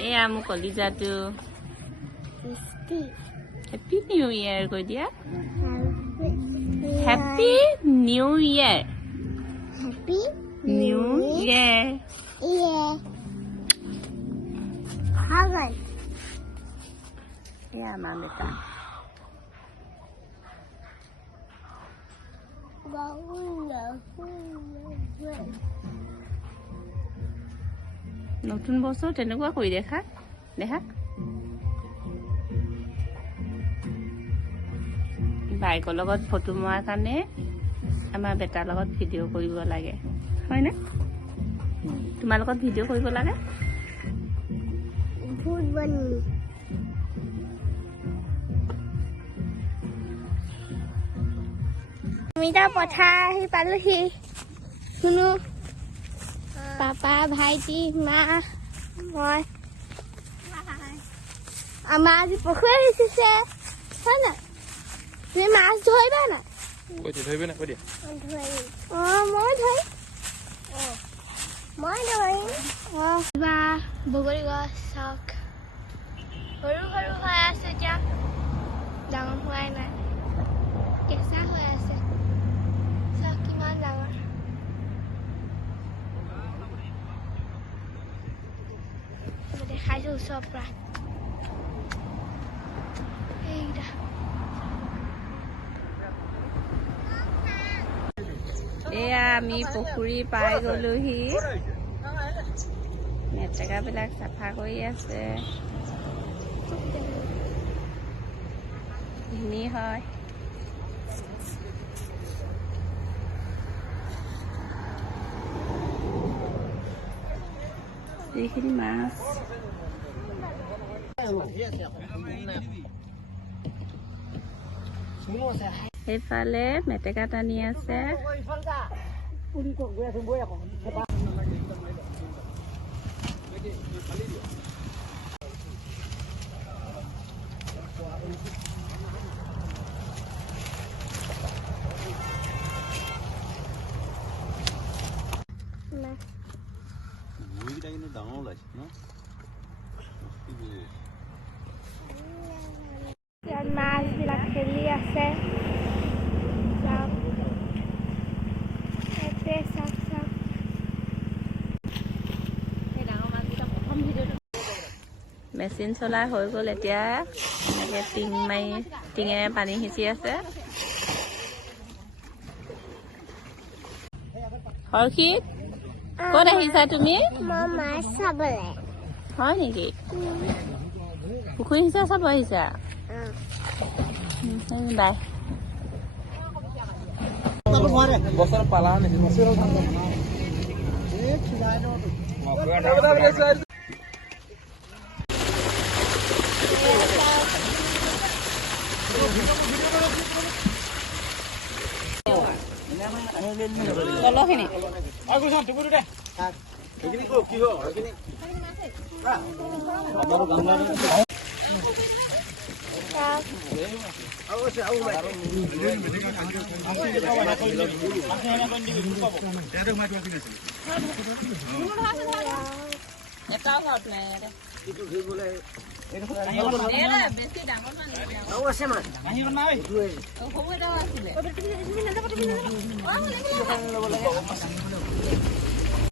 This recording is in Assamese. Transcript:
এয়া মোৰ কলিজাটো হেপী নিউ ইয়াৰ কৈ দিয়া হেপী নিউ ইয়াৰ নিউ ইয়াৰ এয়া আমাৰ বেটা নতুন বছৰ তেনেকুৱা কৰি দেখা বাইকৰ লগত ফটো মৰাৰ কাৰণে আমাৰ বেটাৰ লগত ভিডিঅ' কৰিব লাগে হয়নে তোমাৰ লগত ভিডিঅ' কৰিব লাগে আমি তাৰ পথাৰ আহি পালোহি শুনো পাপা ভাইটি মা মই আমাৰ আজি পুখুৰী সিঁচিছে হয় না তুমি মাছ ধৰিবা না মই ধৰিম বগৰী গছ চাওক সৰু সৰু হৈ আছে এতিয়া ডাঙৰ হোৱাই নাই কেঁচা হৈ আছে চাওক কিমান ডাঙৰ দেখাইছো ওচৰৰ পৰা এইকেইটা এয়া আমি পুখুৰী পাই গলোহি মেটেকাবিলাক চাফা কৰি আছে ধুনীয়া হয় এইখিনি মাছ সেইফালে মেটেকা টানি আছে মাছবিলাক খেলি আছে মেচিন চলাই হৈ গ'ল এতিয়া এনেকৈ টিঙেৰে পানী সিঁচি আছে হৰ্ষিত ক'ত আহিছা তুমি মাছ চাবলৈ হয় নেকি পুখুৰী সিঁচা চাব আহিছা বাই বছৰ পালা তলখিনি বেছি ডাঙৰ